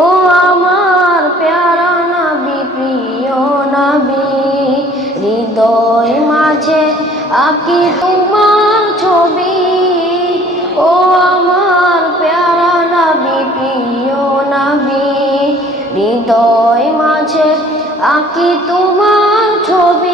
ও আমার প্যারা নাবি প্রিয় নাবি হৃদয় মাঝে আঁকি তোমার ছবি ও আমার প্যারা নাবি প্রিয় নাবি হৃদয় মাঝে আঁকি তোমার ছবি